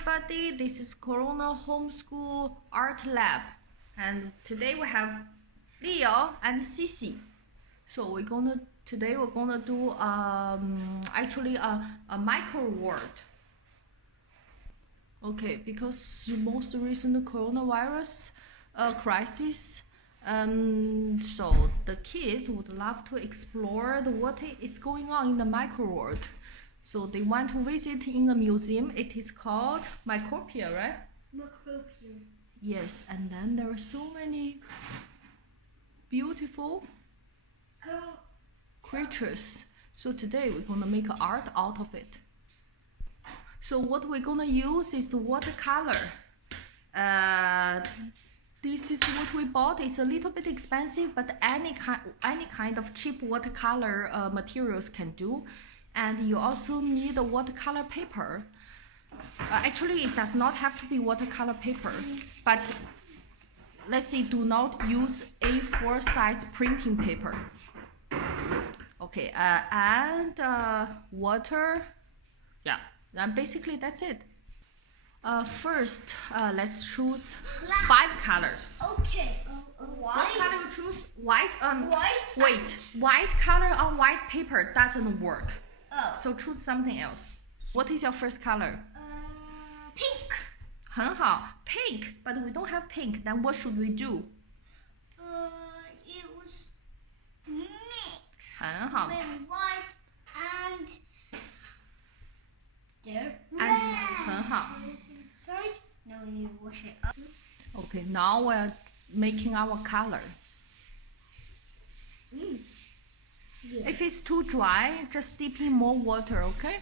everybody, this is Corona Homeschool Art Lab, and today we have Leo and Cici. So today we're gonna do actually a micro world. Okay, because the most recent coronavirus crisis, so the kids would love to explore what is going on in the micro world. So they want to visit in a museum. It is called Micropia, right? Micropia. Yes, and then there are so many beautiful creatures. So today we're gonna make art out of it. So what we're gonna use is watercolor. This is what we bought. It's a little bit expensive, but any kind of cheap watercolor materials can do. And you also need a watercolor paper. Actually, it does not have to be watercolor paper, but let's say do not use A4 size printing paper. Okay, and water. Yeah, and basically that's it. First, let's choose 5 colors. Okay. What White. color you choose? White. White. Wait, white color on white paper doesn't work. Oh. So choose something else. What is your first color? Pink. 很好 pink, but we don't have pink. Then what should we do? It was mixed 很好 with white and there. and 很好 Sorry. No, you wash it up. Okay, now we're making our color. Yeah. If it's too dry, just dip in more water, okay?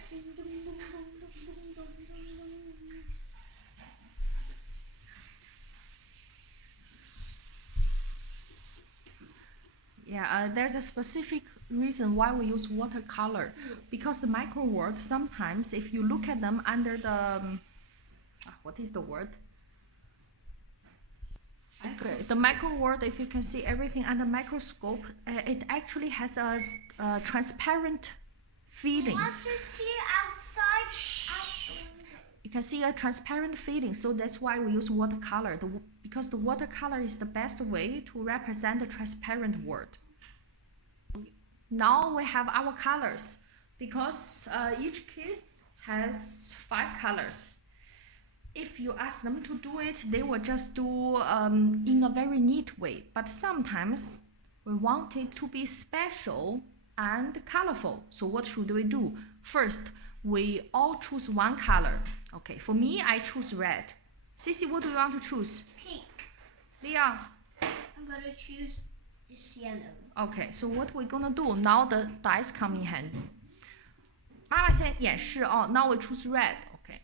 Yeah, there's a specific reason why we use watercolor. Because the micro world, sometimes if you look at them under the what is the word? Okay, the micro world, if you can see everything under microscope, it actually has a transparent feelings. Want to see outside? You can see a transparent feeling, so that's why we use watercolor. Because the watercolor is the best way to represent the transparent world. Now we have our colors, because each kid has 5 colors. If you ask them to do it, they will just do in a very neat way. But sometimes we want it to be special and colorful. So what should we do? First, we all choose one color. Okay, for me, I choose red. Cici, what do you want to choose? Pink. Leon. I'm gonna choose this yellow. Okay, so what we're gonna do? Now the dice come in handy. 妈妈先演示哦。Now we choose red. Okay.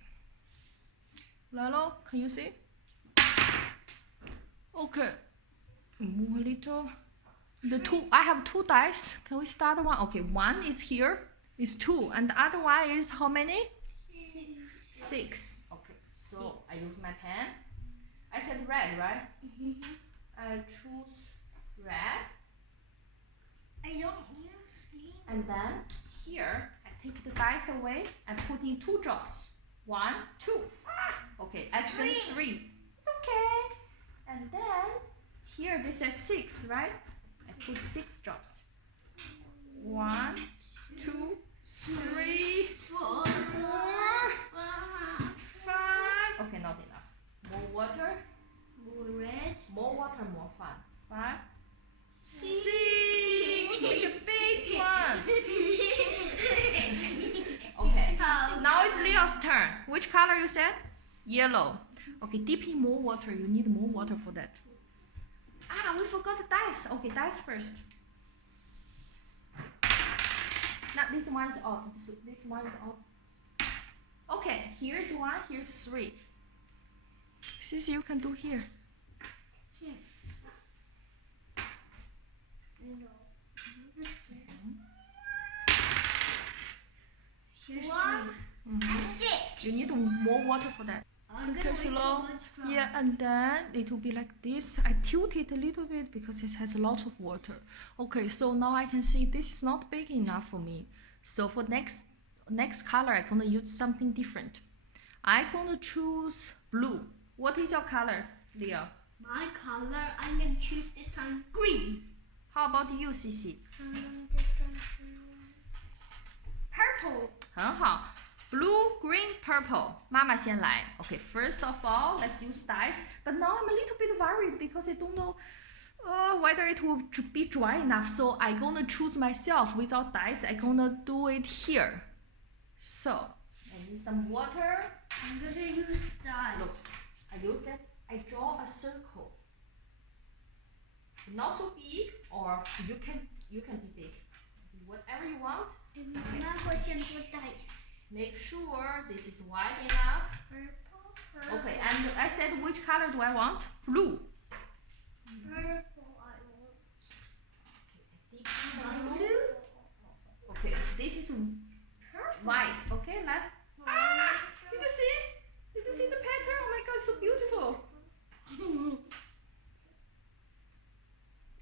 来咯 Can you see? Okay. Move a little. I have 2 dice. Can we start one? Okay, 1 is here. Is 2, and the other one is how many? 6. Okay. So I use my pen. I said red, right? I choose red. I don't use green. And then here, I take the dice away and put in 2 drops. 1, 2. Okay, accident 3. It's okay. And then here this is 6, right? I put 6 drops. 1, 2, 3, 4, 5. Okay, not enough. More water. More red. More water, more fun. 5, 6. Make a big one. Okay. Now it's Leo's turn. Which color you said? Yellow. Okay, dip in more water. You need more water for that. We forgot the dice. Okay, dice first. Now this one is off. This one is off. Okay, here's 1, here's 3. Cici, you can do here. Here's 1 and 6. You need more water for that. I'm Okay, gonna wait slow. till it's dry. Yeah, and then it will be like this. I tilt it a little bit because it has a lot of water. Okay, so now I can see this is not big enough for me. So for next color, I'm gonna use something different. I'm gonna choose blue. What is your color, Leo? My color, I'm gonna choose this time green. How about you, Cici? This time purple. 很好 Blue, green, purple. 妈妈先来 Okay, first of all, let's use dice. But now I'm a little bit worried because I don't know whether it will be dry enough. So I'm gonna choose myself without dice. I'm gonna do it here. So, I need some water. I'm gonna use that. Look, I use it. I draw a circle. Not so big, or you can be big. Whatever you want. Dice. Make sure this is wide enough. Purple. Okay, and I said which color do I want? Blue. Purple. I want. Deep some blue. Okay, this is white. Okay, left. Ah! Did you see? Did you see the pattern? Oh my God, so beautiful.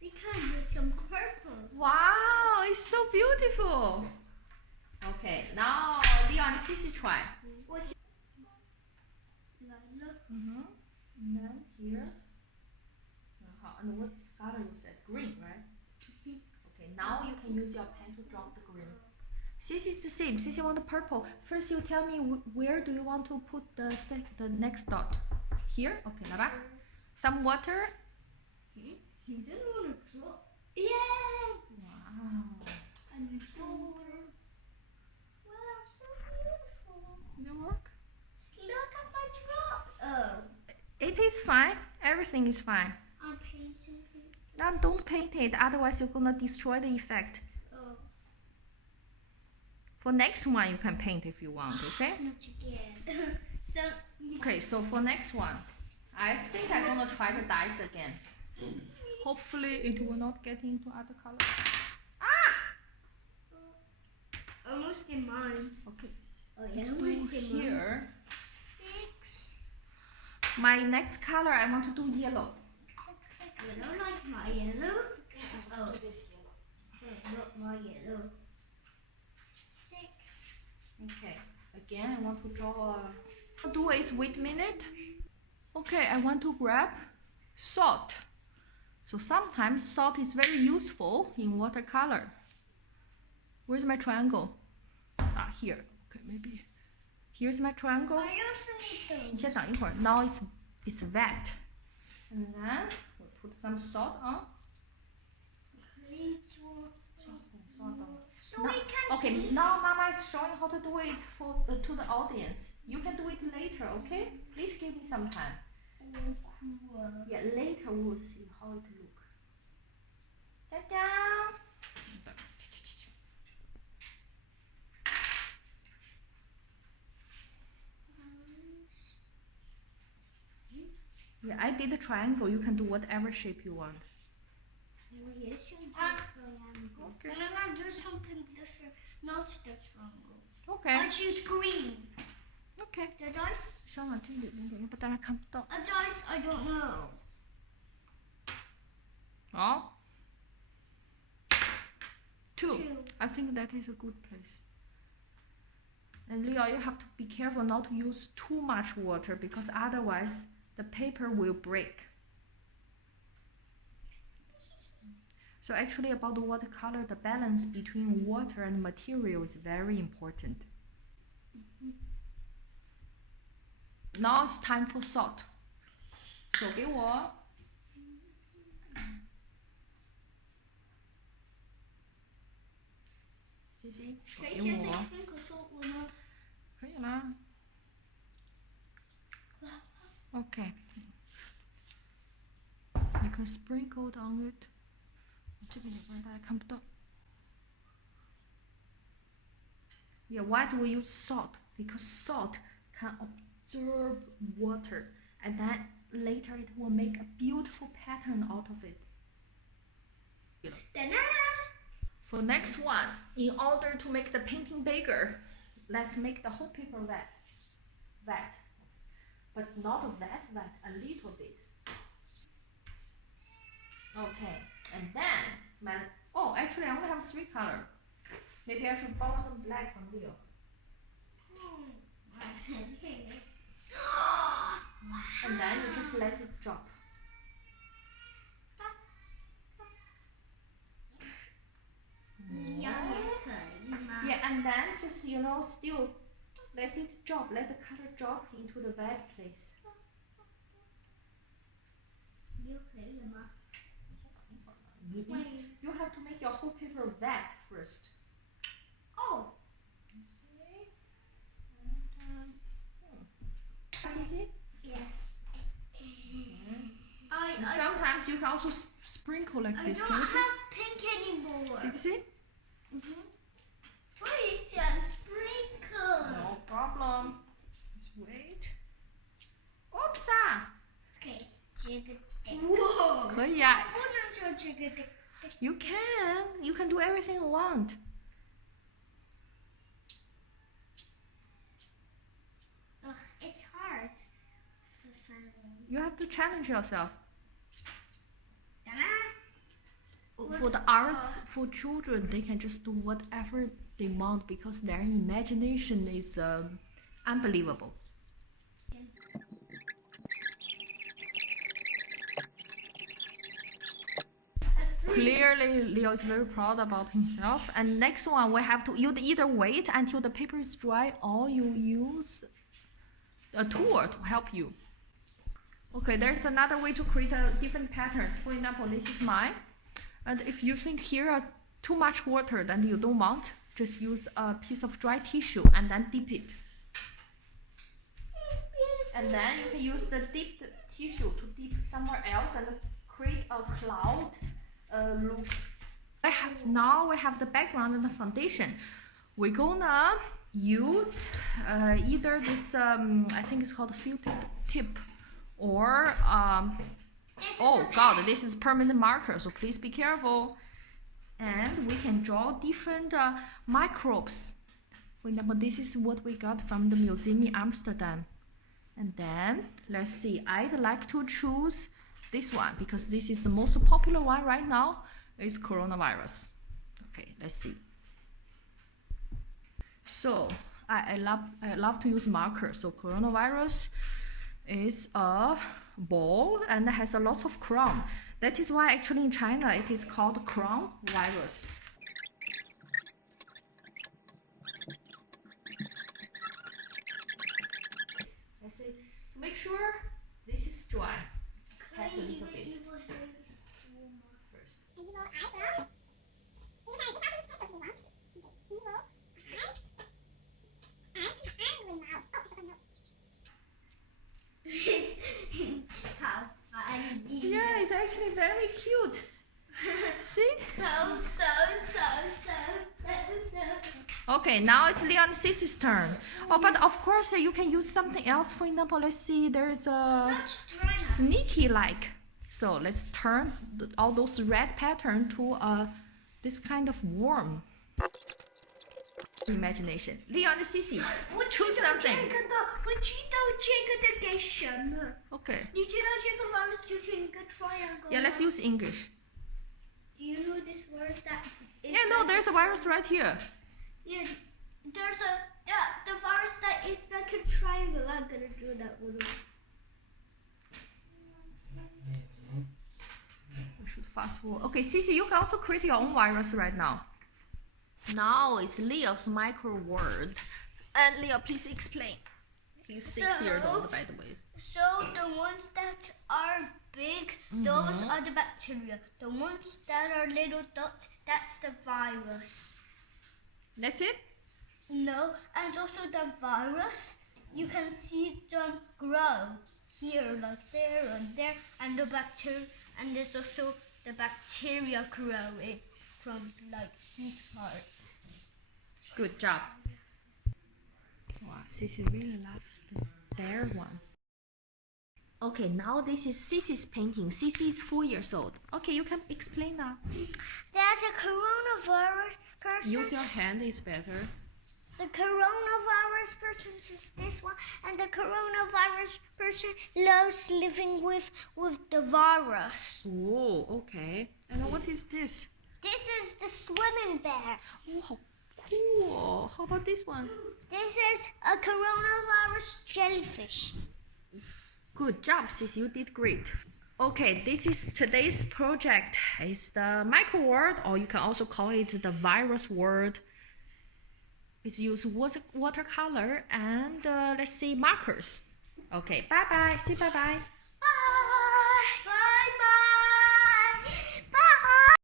We can use some purple. Wow, it's so beautiful. Okay, now Leon and Cici try. And then here. And what color you said? Green, right? Okay, now you can use your pen to draw the green. Cici is the same. Cici want the purple. First, you tell me where do you want to put the next dot? Here? Okay, 来吧. Some water. He didn't want to draw. Yay! Wow. And four. Wow, so beautiful. Did it work? Look at my drop. Oh. It is fine. Everything is fine. I'm painting it. Now don't paint it, otherwise you're gonna destroy the effect. Oh. For next one, you can paint if you want, okay? Not again. So. Okay, so for next one, I think I'm gonna try the dice again. Hopefully it will not get into other color. Almost in mine. Okay, Oh let's yeah, do almost in mine. here. 6. My next color, I want to do yellow. I don't like my yellow. Oh. Not my yellow. 6. Okay, again, I want to draw a... Do is wait a minute. Okay, I want to grab salt. So sometimes salt is very useful in watercolor. Where's my triangle? Ah, here. Okay, maybe. Here's my triangle. I also need 你先等一会儿. Now it's wet. And then we'll put some salt on. So we can Okay, eat. now Mama is showing how to do it for to the audience. You can do it later, okay? Please give me some time. Yeah, later we will see how it look. Ta-da! Yeah, I did a triangle. You can do whatever shape you want. Okay. And I'm gonna do something different. Not the triangle. Okay. I choose green. Okay. The dice? 稍往这里面点，要不大家看不到。 A dice? I don't know. Oh. Two. Two. I think that is a good place. And Leo, you have to be careful not to use too much water because otherwise the paper will break. So actually about the watercolor, the balance between water and material is very important. Now it's time for salt. 手给我。西西，手给我。可是我呢？可以啦。Okay. You can sprinkle it on it. 这边有不然大家看不到。Yeah, why do we use salt? Because salt can absorb water, and then later it will make a beautiful pattern out of it. Ta-da! For next one, in order to make the painting bigger, let's make the whole paper wet. Wet. But not wet, a little bit. Okay, and then, oh, actually I only have 3 colors. Maybe I should borrow some black from Leo. still let it drop, let the color drop into the wet place. 你可以吗？ You have to make your whole paper wet first. Oh. See? Yes. And sometimes you can also sprinkle like I this. don't Can you see? have pink anymore. Did you see? Please and sprinkle. No problem. Let's wait. Oops! Okay. 这个 Whoa. 可以啊。不能做这个的。You can do everything you want. Ugh, it's hard. You have to challenge yourself. Ta-da. For the arts, for children, they can just do whatever they want because their imagination is unbelievable. Clearly, Leo is very proud about himself. And next one, we have to either wait until the paper is dry or you use a tool to help you. Okay, there's another way to create different patterns. For example, this is mine. And if you think here are too much water that you don't want, just use a piece of dry tissue and then dip it. And then you can use the dipped tissue to dip somewhere else and create a cloud look. Now we have the background and the foundation. We're gonna use either this, I think it's called filtered tip, or oh god, this is permanent marker, so please be careful. And we can draw different microbes. For example, this is what we got from the museum in Amsterdam. And then let's see, I'd like to choose this one because this is the most popular one right now. It's coronavirus. Okay, let's see. So I love to use markers. So coronavirus is a ball and has a lot of crown. That is why actually in China it is called crown virus. Let's see. To make sure this is dry, just press a little bit first. Yeah, it's actually very cute. See? So. Okay, now it's Leon and Sissy's turn. Oh, but of course you can use something else. For example, let's see, there's a sneaky like. So let's turn all those red pattern to this kind of worm. Imagination. Leon and Sissy, choose something. 我知道这个的给什么？ Okay. 你知道这个 virus 就是一个 triangle Yeah, let's use English. Do you know this virus that is Yeah, no, there's a virus right here. Yeah, there's the virus that is like a triangle. I'm gonna do that one. We should fast forward. Okay, Sissy, you can also create your own virus right now. Now it's Leo's micro word. And Leo, please explain. He's 6 years old, by the way. So the ones that are big, those are the bacteria. The ones that are little dots, that's the virus. That's it? No, and also the virus, you can see them grow here, like there and there, and the bacteria, and there's also the bacteria growing from like these parts. Good job. Wow, Sissy really loves the bear one. Okay, now this is Sissy's painting. Sissy is 4 years old. Okay, you can explain now. That's a coronavirus person. Use your hand is better. The coronavirus person is this one, and the coronavirus person loves living with the virus. Oh, okay. And what is this? This is the swimming bear. Oh, how cool. How about this one? This is a coronavirus jellyfish. Good job, Sissy. You did great. Okay, this is today's project. It's the micro word, or you can also call it the virus word. is use watercolor and let's say markers. Okay, bye bye. Say bye bye.